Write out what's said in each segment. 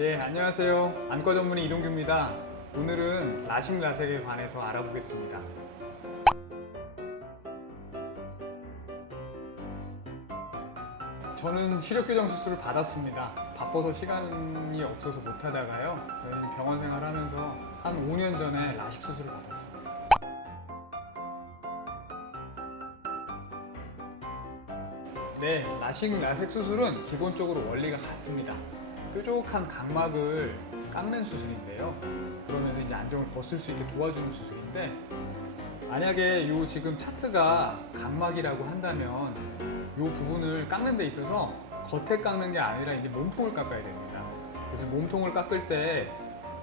예, 안녕하세요. 안과 전문의 이동규입니다. 오늘은 라식 라섹에 관해서 알아보겠습니다. 저는 시력교정 수술을 받았습니다. 바빠서 시간이 없어서 못하다가요. 병원 생활하면서 한 5년 전에 라식 수술을 받았습니다. 네, 라식 라섹 수술은 기본적으로 원리가 같습니다. 뾰족한 각막을 깎는 수술인데요. 그러면서 이제 안정을 거슬 수 있게 도와주는 수술인데, 만약에 요 지금 차트가 각막이라고 한다면 요 부분을 깎는 데 있어서 겉에 깎는 게 아니라 이제 몸통을 깎아야 됩니다. 그래서 몸통을 깎을 때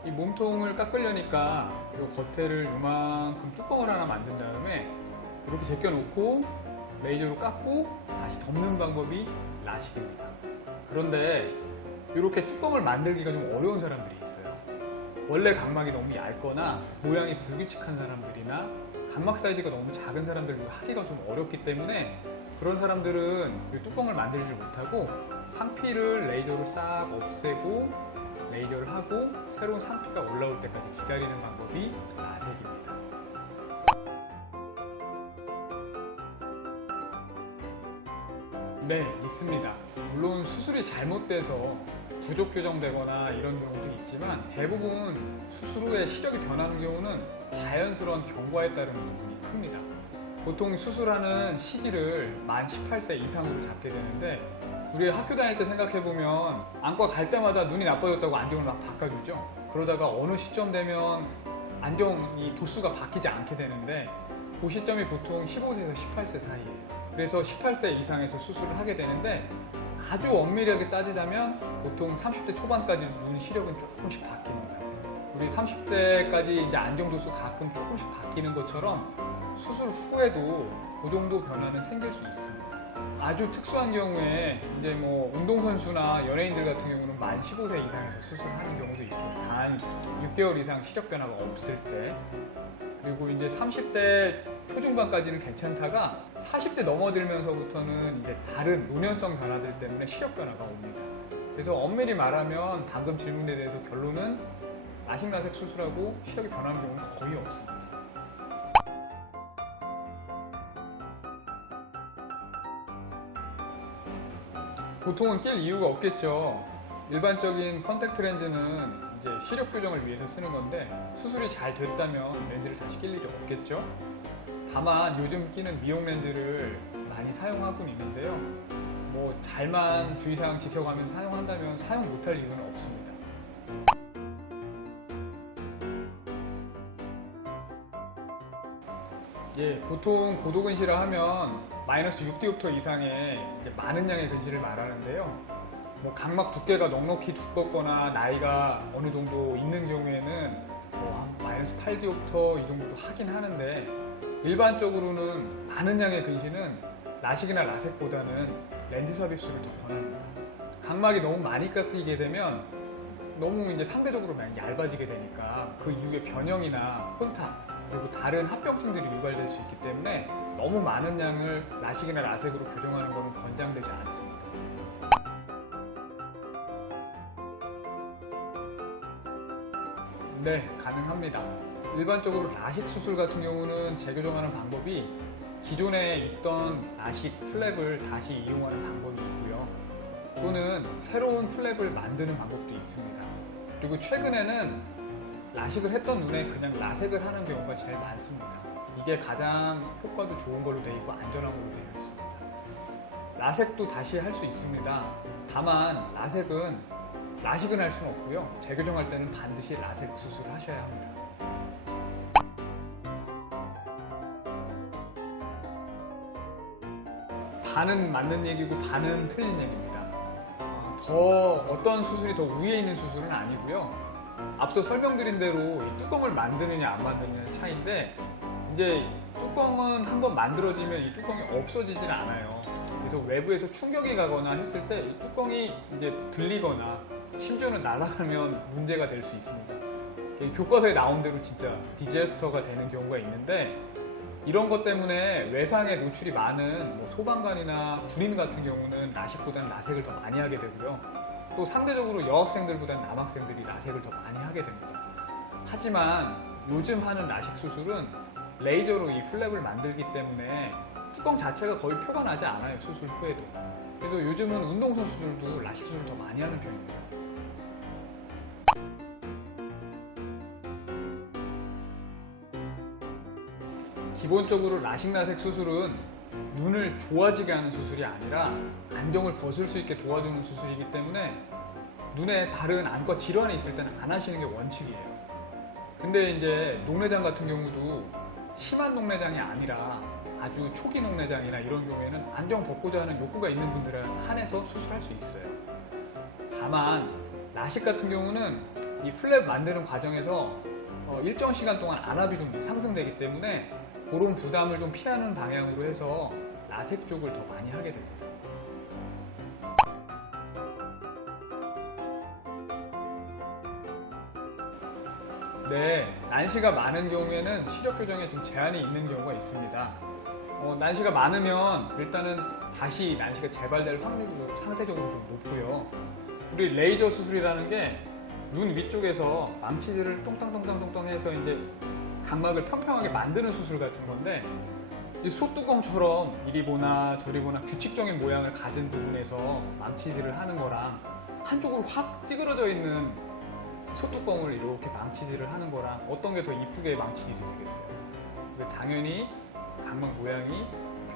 이 몸통을 깎으려니까 요 겉에를 요만큼 뚜껑을 하나 만든 다음에 이렇게 제껴놓고 레이저로 깎고 다시 덮는 방법이 라식입니다. 그런데 이렇게 뚜껑을 만들기가 좀 어려운 사람들이 있어요. 원래 각막이 너무 얇거나 모양이 불규칙한 사람들이나 각막 사이즈가 너무 작은 사람들도 하기가 좀 어렵기 때문에 그런 사람들은 이 뚜껑을 만들지 못하고 상피를 레이저로 싹 없애고 레이저를 하고 새로운 상피가 올라올 때까지 기다리는 방법이 라섹입니다. 네, 있습니다. 물론 수술이 잘못돼서 부족 교정되거나 이런 경우도 있지만 대부분 수술 후에 시력이 변하는 경우는 자연스러운 경과에 따른 부분이 큽니다. 보통 수술하는 시기를 만 18세 이상으로 잡게 되는데, 우리 학교 다닐 때 생각해보면 안과 갈 때마다 눈이 나빠졌다고 안경을 막 바꿔주죠. 그러다가 어느 시점 되면 안경이 도수가 바뀌지 않게 되는데 그 시점이 보통 15세에서 18세 사이예요. 그래서 18세 이상에서 수술을 하게 되는데, 아주 엄밀하게 따지자면 보통 30대 초반까지 눈 시력은 조금씩 바뀝니다. 우리 30대까지 이제 안경 도수 가끔 조금씩 바뀌는 것처럼 수술 후에도 그 정도 변화는 생길 수 있습니다. 아주 특수한 경우에 이제 뭐 운동선수나 연예인들 같은 경우는 만 15세 이상에서 수술하는 경우도 있고, 단 6개월 이상 시력 변화가 없을 때, 그리고 이제 30대 초중반까지는 괜찮다가 40대 넘어들면서부터는 이제 다른 노년성 변화들 때문에 시력 변화가 옵니다. 그래서 엄밀히 말하면 방금 질문에 대해서 결론은 라식 라섹 수술하고 시력이 변하는 경우는 거의 없습니다. 보통은 낄 이유가 없겠죠. 일반적인 컨택트 렌즈는 이제 시력 교정을 위해서 쓰는 건데, 수술이 잘 됐다면 렌즈를 다시 낄 일이 없겠죠. 다만 요즘 끼는 미용 렌즈를 많이 사용하고는 있는데요. 뭐 잘만 주의사항 지켜가면서 사용한다면 사용 못할 이유는 없습니다. 예, 보통 고도근시라 하면 마이너스 6디옵터 이상의 많은 양의 근시를 말하는데요. 뭐 각막 두께가 넉넉히 두껍거나 나이가 어느 정도 있는 경우에는 뭐 마이너스 8디옵터 이 정도도 하긴 하는데, 일반적으로는 많은 양의 근시는 라식이나 라섹보다는 렌즈 삽입술을 더 권합니다. 각막이 너무 많이 깎이게 되면 너무 이제 상대적으로 많이 얇아지게 되니까 그 이후에 변형이나 혼탁 그리고 다른 합병증들이 유발될 수 있기 때문에 너무 많은 양을 라식이나 라섹으로 교정하는 것은 권장되지 않습니다. 네, 가능합니다. 일반적으로 라식 수술 같은 경우는 재교정하는 방법이 기존에 있던 라식 플랩을 다시 이용하는 방법이 있고요. 또는 새로운 플랩을 만드는 방법도 있습니다. 그리고 최근에는 라식을 했던 눈에 그냥 라섹을 하는 경우가 제일 많습니다. 이게 가장 효과도 좋은 걸로 되어 있고 안전한 걸로 되어 있습니다. 라섹도 다시 할 수 있습니다. 다만 라섹은 라식은 할 수는 없고요. 재교정할 때는 반드시 라섹 수술을 하셔야 합니다. 반은 맞는 얘기고 반은 틀린 얘기입니다. 어떤 수술이 더 위에 있는 수술은 아니고요. 앞서 설명드린 대로 이 뚜껑을 만드느냐 안 만드느냐의 차이인데, 이제 뚜껑은 한번 만들어지면 이 뚜껑이 없어지진 않아요. 그래서 외부에서 충격이 가거나 했을 때 이 뚜껑이 이제 들리거나 심지어는 날아가면 문제가 될 수 있습니다. 교과서에 나온 대로 진짜 디제스터가 되는 경우가 있는데, 이런 것 때문에 외상에 노출이 많은 소방관이나 군인 같은 경우는 라식보다는 라섹을 더 많이 하게 되고요. 또 상대적으로 여학생들보다는 남학생들이 라섹을 더 많이 하게 됩니다. 하지만 요즘 하는 라식 수술은 레이저로 이 플랩을 만들기 때문에 뚜껑 자체가 거의 표가 나지 않아요, 수술 후에도. 그래서 요즘은 운동선수들도 라식 수술을 더 많이 하는 편입니다. 기본적으로 라식 라섹 수술은 눈을 좋아지게 하는 수술이 아니라 안경을 벗을 수 있게 도와주는 수술이기 때문에 눈에 다른 안과 질환이 있을 때는 안 하시는 게 원칙이에요. 근데 이제 녹내장 같은 경우도 심한 녹내장이 아니라 아주 초기 녹내장이나 이런 경우에는 안경 벗고자 하는 욕구가 있는 분들에 한해서 수술할 수 있어요. 다만 라식 같은 경우는 이 플랩 만드는 과정에서 일정 시간 동안 안압이 좀 상승되기 때문에 그런 부담을 좀 피하는 방향으로 해서 라섹 쪽을 더 많이 하게 됩니다. 네, 난시가 많은 경우에는 시력 교정에 좀 제한이 있는 경우가 있습니다. 난시가 많으면 일단은 다시 난시가 재발될 확률도 상대적으로 좀 높고요. 우리 레이저 수술이라는 게 눈 위쪽에서 망치질을 똥땅똥땅똥땅 해서 이제 각막을 평평하게 만드는 수술 같은 건데, 이 소뚜껑처럼 이리 보나 저리 보나 규칙적인 모양을 가진 부분에서 망치질을 하는 거랑 한쪽으로 확 찌그러져 있는 소뚜껑을 이렇게 망치질을 하는 거랑 어떤 게 더 이쁘게 망치질이 되겠어요? 근데 당연히 각막 모양이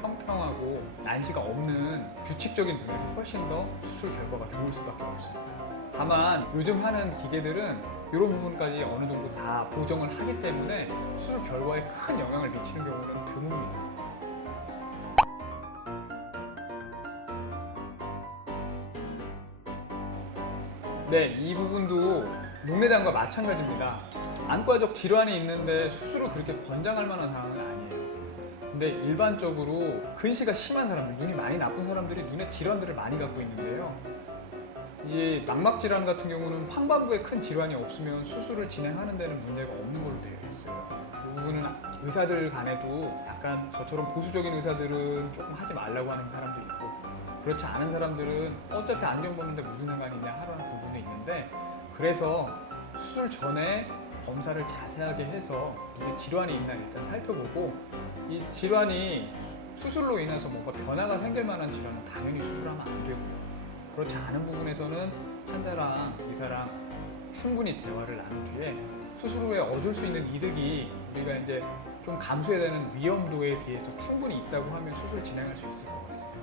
평평하고 난시가 없는 규칙적인 눈에서 훨씬 더 수술 결과가 좋을 수밖에 없습니다. 다만 요즘 하는 기계들은 이런 부분까지 어느 정도 다 보정을 하기 때문에 수술 결과에 큰 영향을 미치는 경우는 드뭅니다. 네, 이 부분도 녹내장과 마찬가지입니다. 안과적 질환이 있는데 수술을 그렇게 권장할 만한 상황은 아니에요. 근데 일반적으로 근시가 심한 사람들, 눈이 많이 나쁜 사람들이 눈의 질환들을 많이 갖고 있는데요. 이 망막 질환 같은 경우는 황반부에 큰 질환이 없으면 수술을 진행하는 데는 문제가 없는 걸로 되어 있어요. 이 부분은 의사들 간에도 약간 저처럼 보수적인 의사들은 조금 하지 말라고 하는 사람도 있고, 그렇지 않은 사람들은 어차피 안경 벗는데 무슨 상관이 있냐 하라는 부분도 있는데, 그래서 수술 전에 검사를 자세하게 해서 눈에 질환이 있나 일단 살펴보고, 이 질환이 수술로 인해서 뭔가 변화가 생길 만한 질환은 당연히 수술하면 안 되고요. 그렇지 않은 부분에서는 환자랑 의사랑 충분히 대화를 나눈 뒤에 수술 후에 얻을 수 있는 이득이 우리가 이제 좀 감수해야 되는 위험도에 비해서 충분히 있다고 하면 수술 진행할 수 있을 것 같습니다.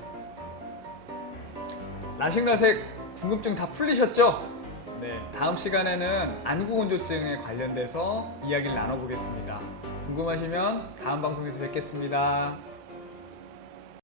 라식 라섹 궁금증 다 풀리셨죠? 네, 다음 시간에는 안구건조증에 관련돼서 이야기를 나눠보겠습니다. 궁금하시면 다음 방송에서 뵙겠습니다.